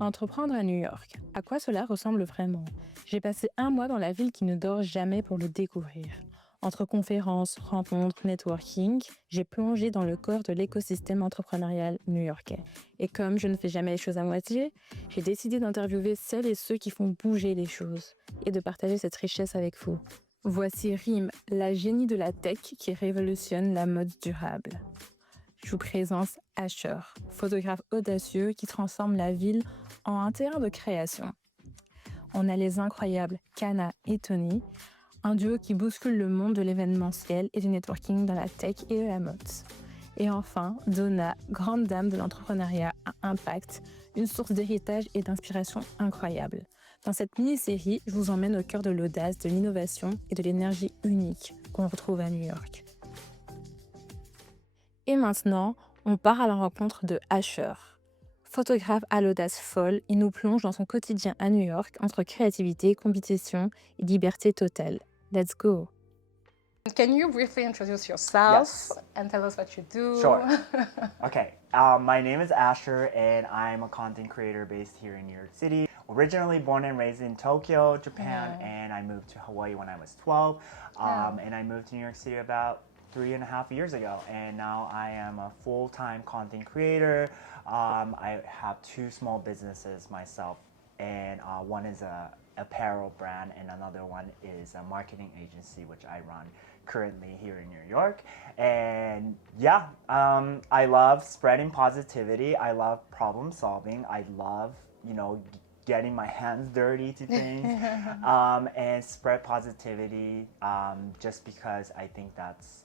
Entreprendre à New York, à quoi cela ressemble vraiment? J'ai passé un mois dans la ville qui ne dort jamais pour le découvrir. Entre conférences, rencontres, networking, j'ai plongé dans le corps de l'écosystème entrepreneurial new-yorkais. Et comme je ne fais jamais les choses à moitié, j'ai décidé d'interviewer celles et ceux qui font bouger les choses et de partager cette richesse avec vous. Voici Rim, la génie de la tech qui révolutionne la mode durable. Je vous présente Asher, photographe audacieux qui transforme la ville en un terrain de création. On a les incroyables Kana et Tony, un duo qui bouscule le monde de l'événementiel et du networking dans la tech et de la mode. Et enfin, Donna, grande dame de l'entrepreneuriat à impact, une source d'héritage et d'inspiration incroyable. Dans cette mini-série, je vous emmène au cœur de l'audace, de l'innovation et de l'énergie unique qu'on retrouve à New York. Et maintenant, on part à la rencontre de Asher. Photographe à l'audace folle, il nous plonge dans son quotidien à New York entre créativité, compétition et liberté totale. Let's go! Can you briefly introduce yourself and tell us what you do? Sure. Okay. My name is Asher, and I'm a content creator based here in New York City. Originally born and raised in Tokyo, Japan, and I moved to Hawaii when I was 12. And I moved to New York City about 3.5 years ago, and now I am a full-time content creator. I have 2 small businesses myself, and one is a apparel brand, and another one is a marketing agency which I run currently here in New York. And yeah, I love spreading positivity. I love problem solving. I love, getting my hands dirty to things, and spread positivity, just because I think that's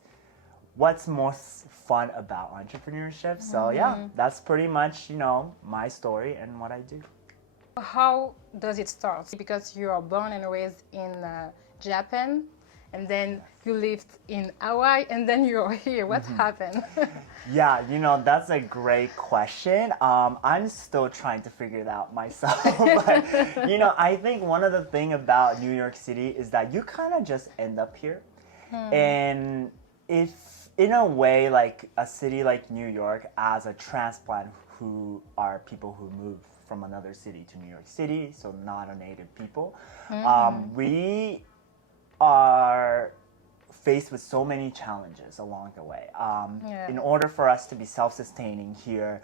what's most fun about entrepreneurship. So yeah, that's pretty much, my story and what I do. How does it start? Because you are born and raised in Japan, and then you lived in Hawaii, and then you're here. What happened? Yeah, that's a great question. I'm still trying to figure it out myself. But, I think one of the things about New York City is that you kind of just end up here. And if, in a way, like a city like New York, as a transplant who are people who move from another city to New York City, so not a native people, we are faced with so many challenges along the way. In order for us to be self-sustaining here,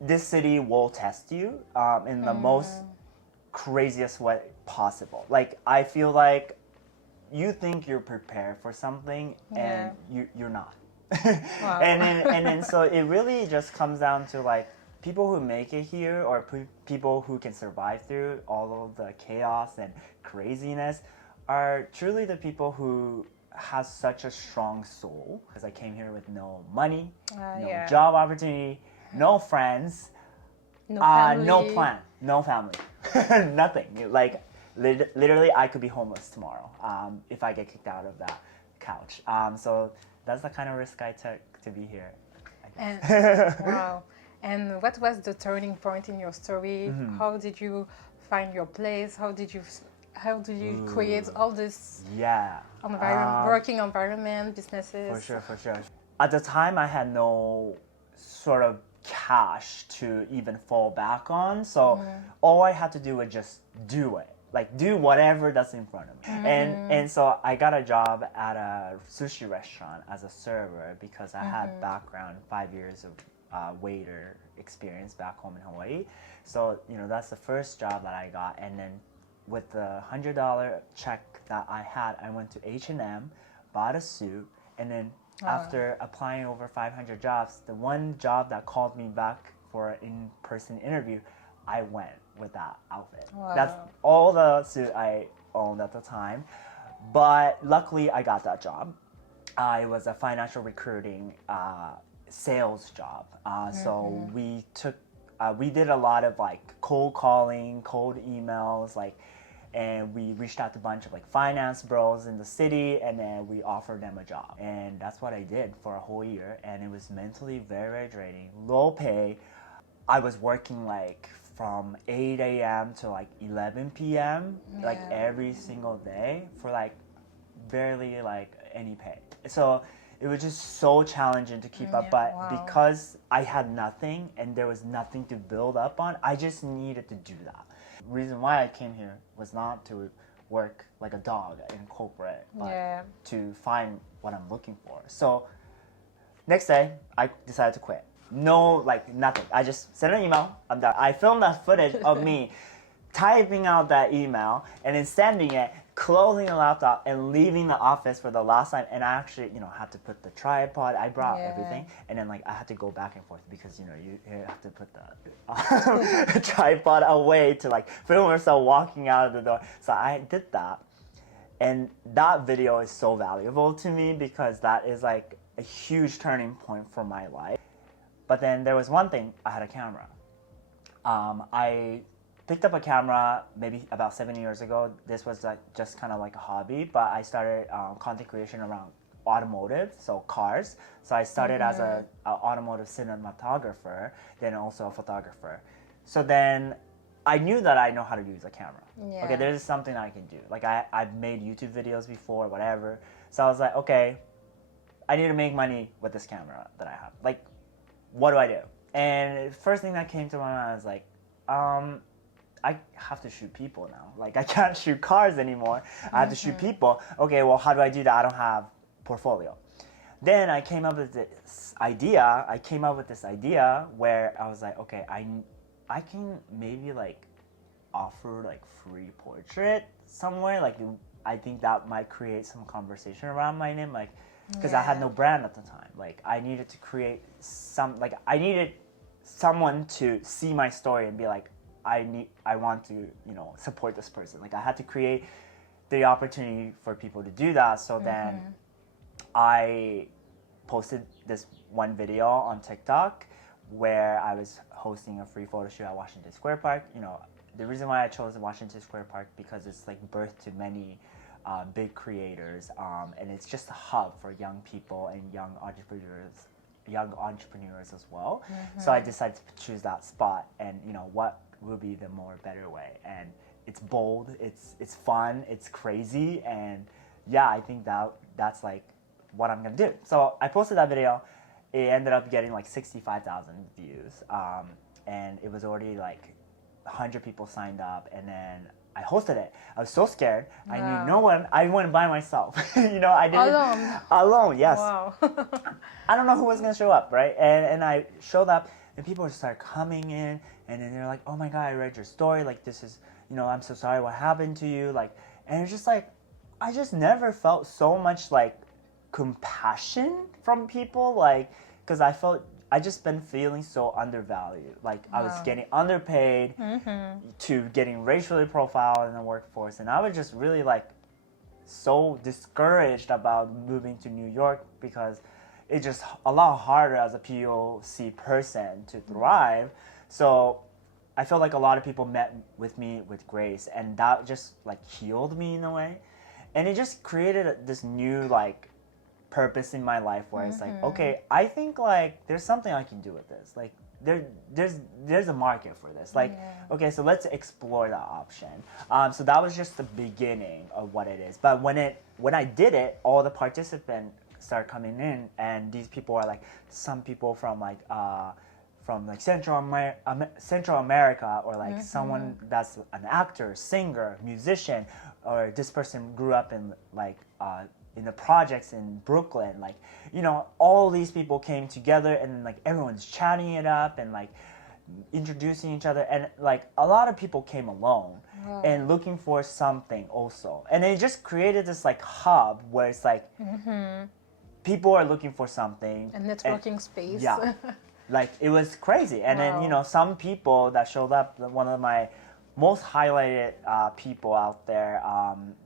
this city will test you in the most craziest way possible. Like, I feel like you think you're prepared for something and you're not. Wow. and then so it really just comes down to like people who make it here, or people who can survive through all of the chaos and craziness, are truly the people who has such a strong soul. Because I came here with no money, no job opportunity, no friends, no family. no plan, no family, nothing. Like literally, I could be homeless tomorrow if I get kicked out of that couch. So that's the kind of risk I took to be here. And, wow. And what was the turning point in your story? How did you find your place? How did you create all this working environment, businesses? For sure. At the time, I had no sort of cash to even fall back on, so all I had to do was just do it. Like, do whatever that's in front of me. And so I got a job at a sushi restaurant as a server because I had background, 5 years of waiter experience back home in Hawaii. So, that's the first job that I got. And then with the $100 check that I had, I went to H&M, bought a suit, and then after applying over 500 jobs, the one job that called me back for an in-person interview, I went with that outfit. Wow. That's all the suit I owned at the time. But luckily, I got that job. It was a financial recruiting sales job. So we did a lot of like cold calling, cold emails, and we reached out to a bunch of like finance bros in the city, and then we offered them a job. And that's what I did for a whole year. And it was mentally very, very draining, low pay. I was working like from 8 a.m. to like 11 p.m. like every single day for like barely like any pay. So it was just so challenging to keep up. But because I had nothing and there was nothing to build up on, I just needed to do that. The reason why I came here was not to work like a dog in corporate, but to find what I'm looking for. So next day, I decided to quit. No, like nothing. I just sent an email. I'm done. I filmed that footage of me typing out that email and then sending it, closing the laptop and leaving the office for the last time. And I actually, had to put the tripod. I brought everything, and then like I had to go back and forth because you have to put the tripod away to like film yourself walking out of the door. So I did that, and that video is so valuable to me because that is like a huge turning point for my life. But then there was one thing, I had a camera. I picked up a camera maybe about 7 years ago. This was like just kind of like a hobby, but I started content creation around automotive, so cars. So I started as an automotive cinematographer, then also a photographer. So then I knew that I know how to use a camera. Yeah. Okay, there's something I can do. Like I've made YouTube videos before, whatever. So I was like, okay, I need to make money with this camera that I have. Like, what do I do? And the first thing that came to my mind was like, I have to shoot people now. Like, I can't shoot cars anymore. I have to shoot people. Okay, well, how do I do that? I don't have portfolio. Then I came up with this idea. Where I was like, okay, I can maybe like offer like free portrait somewhere. Like, I think that might create some conversation around my name. Like, because I had no brand at the time. Like, I needed to create I needed someone to see my story and be like, I want to, support this person. Like, I had to create the opportunity for people to do that. So then I posted this one video on TikTok where I was hosting a free photo shoot at Washington Square Park. The reason why I chose Washington Square Park because it's like birth to many big creators, and it's just a hub for young people and young entrepreneurs as well. So I decided to choose that spot, and what will be the more better way. And it's bold, it's fun, it's crazy, and yeah, I think that's like what I'm gonna do. So I posted that video. It ended up getting like 65,000 views, and it was already like 100 people signed up, and then I hosted it. I was so scared. Wow. I knew no one. I went by myself. I didn't alone. Yes. Wow. I don't know who was gonna show up, right? And I showed up, and people just started coming in, and then they're like, "Oh my God, I read your story. Like, this is, I'm so sorry. What happened to you?" Like, and it's just like, I just never felt so much like compassion from people, like, because I just been feeling so undervalued. Like, I was getting underpaid to getting racially profiled in the workforce. And I was just really like so discouraged about moving to New York because it's just a lot harder as a POC person to thrive. So I felt like a lot of people met with me with grace, and that just like healed me in a way. And it just created this new like purpose in my life where it's like, okay, I think like there's something I can do with this. Like there's a market for this. Like, okay, so let's explore that option. So that was just the beginning of what it is. But when I did it, all the participants started coming in, and these people are like some people from Central America, or like someone that's an actor, singer, musician, or this person grew up in like in the projects in Brooklyn. Like, all these people came together, and like everyone's chatting it up and like introducing each other, and like a lot of people came alone and looking for something also, and it just created this like hub where it's like people are looking for something, a networking space. Yeah. Like, it was crazy. And then some people that showed up, one of my most highlighted people out there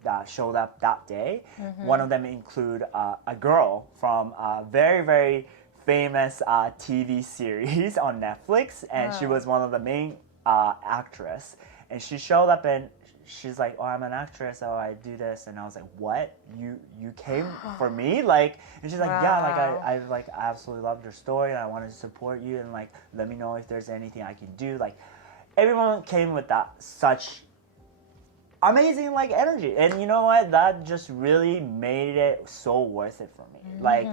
that showed up that day. One of them include a girl from a very, very famous TV series on Netflix, and she was one of the main actress. And she showed up, and she's like, "Oh, I'm an actress. Oh, I do this." And I was like, "What? You came for me?" Like, and she's like, "Yeah, like I absolutely loved your story, and I wanted to support you, and like let me know if there's anything I can do." Like, everyone came with that such amazing like energy, and you know what? That just really made it so worth it for me. Like,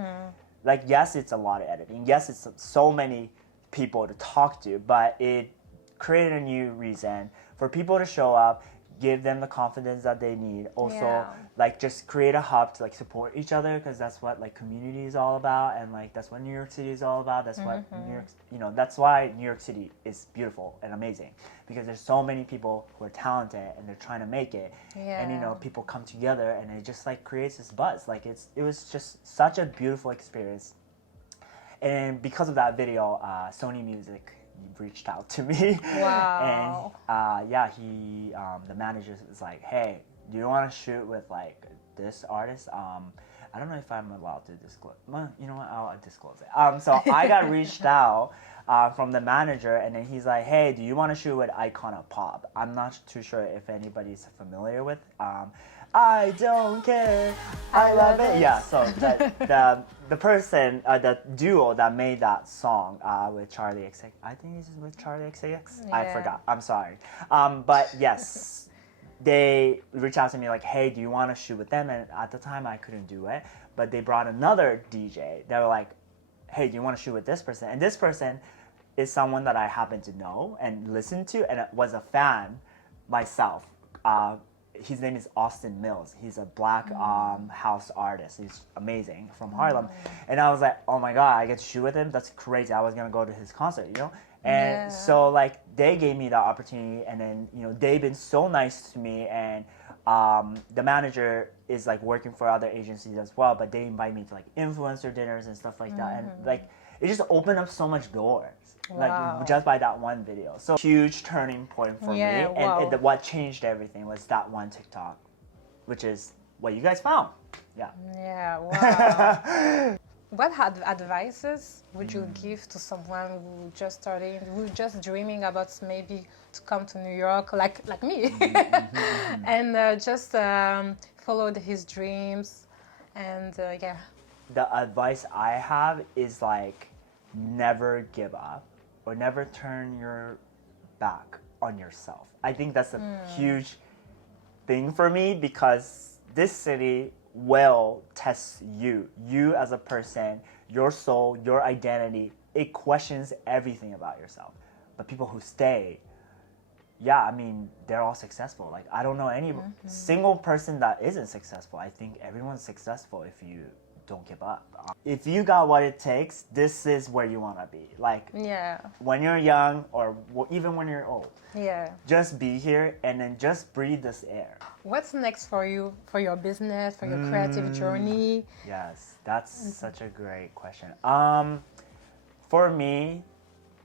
like, yes, it's a lot of editing. Yes, it's so many people to talk to, but it created a new reason for people to show up, give them the confidence that they need. Also, like, just create a hub to like support each other, because that's what like community is all about, and like that's what New York City is all about. That's what New York, you know, that's why New York City is beautiful and amazing, because there's so many people who are talented and they're trying to make it, and you know, people come together and it just like creates this buzz. Like it was just such a beautiful experience. And because of that video, Sony Music reached out to me. Wow. And yeah, the manager was like, hey, do you want to shoot with like this artist? I don't know if I'm allowed to disclose. Well, you know what, I'll disclose it. So I got reached out from the manager, and then he's like, hey, do you want to shoot with Icon of Pop? I'm not too sure if anybody's familiar with I don't care, I love it. Yeah, so the person, the duo that made that song with Charlie XX, I think it's with Charlie XX. I forgot. I'm sorry. But yes, they reached out to me like, hey, do you want to shoot with them? And at the time, I couldn't do it. But they brought another DJ. They were like, hey, do you want to shoot with this person? And this person is someone that I happen to know and listen to, and was a fan myself. His name is Austin Mills. He's a black house artist. He's amazing, from Harlem. And I was like, oh my God, I get to shoot with him? That's crazy. I was going to go to his concert, you know? And so like they gave me the opportunity, and then, you know, they've been so nice to me, and the manager is like working for other agencies as well, but they invite me to like influencer dinners and stuff like that. And like, it just opened up so much doors. Like just by that one video. So huge turning point for me. And what changed everything was that one TikTok, which is what you guys found. Yeah, wow. What advices would you give to someone who just started, who just dreaming about maybe to come to New York, like me, and just followed his dreams, and yeah. The advice I have is like, never give up, or never turn your back on yourself. I think that's a huge thing for me, because this city will test you as a person, your soul, your identity. It questions everything about yourself. But people who stay, yeah, I mean, they're all successful. Like, I don't know any single person that isn't successful. I think everyone's successful if you don't give up. If you got what it takes, this is where you want to be. Like, when you're young, or even when you're old, just be here, and then just breathe this air. What's next for you, for your business, for your creative journey? Yes, that's such a great question. For me,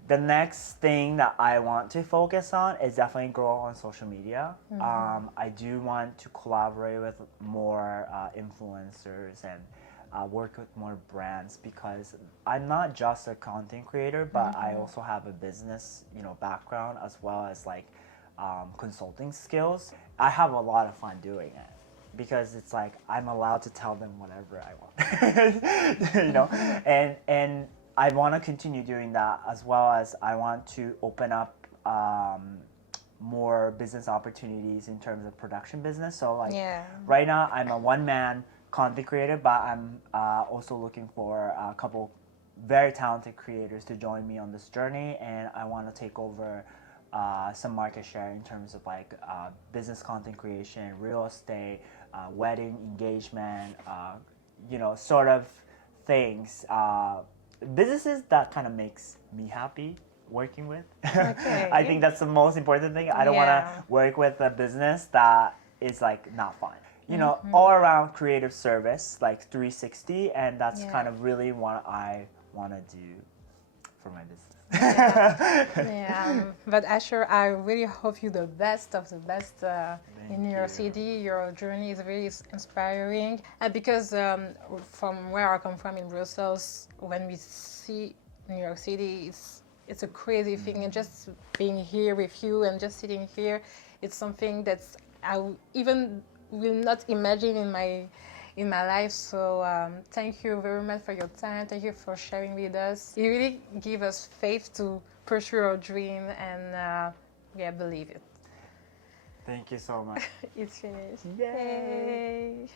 the next thing that I want to focus on is definitely grow on social media. I do want to collaborate with more influencers and work with more brands, because I'm not just a content creator, but I also have a business, you know, background, as well as like consulting skills. I have a lot of fun doing it, because it's like I'm allowed to tell them whatever I want, you know, and I want to continue doing that, as well as I want to open up more business opportunities in terms of production business. So like right now I'm a one-man content creator, but I'm also looking for a couple very talented creators to join me on this journey, and I want to take over some market share in terms of like business content creation, real estate, wedding, engagement, you know, sort of things, businesses that kind of makes me happy working with. I think that's the most important thing. I don't want to work with a business that is like not fun. You know, all around creative service, like 360, and that's kind of really what I want to do for my business. But Asher, I really hope you the best of the best in your city. Your journey is really inspiring, because from where I come from in Brussels, when we see New York City, it's a crazy thing, and just being here with you and just sitting here, it's something that's I even will not imagine in my life. So thank you very much for your time. Thank you for sharing with us. You really give us faith to pursue our dream, and believe it. Thank you so much. It's finished. Yay!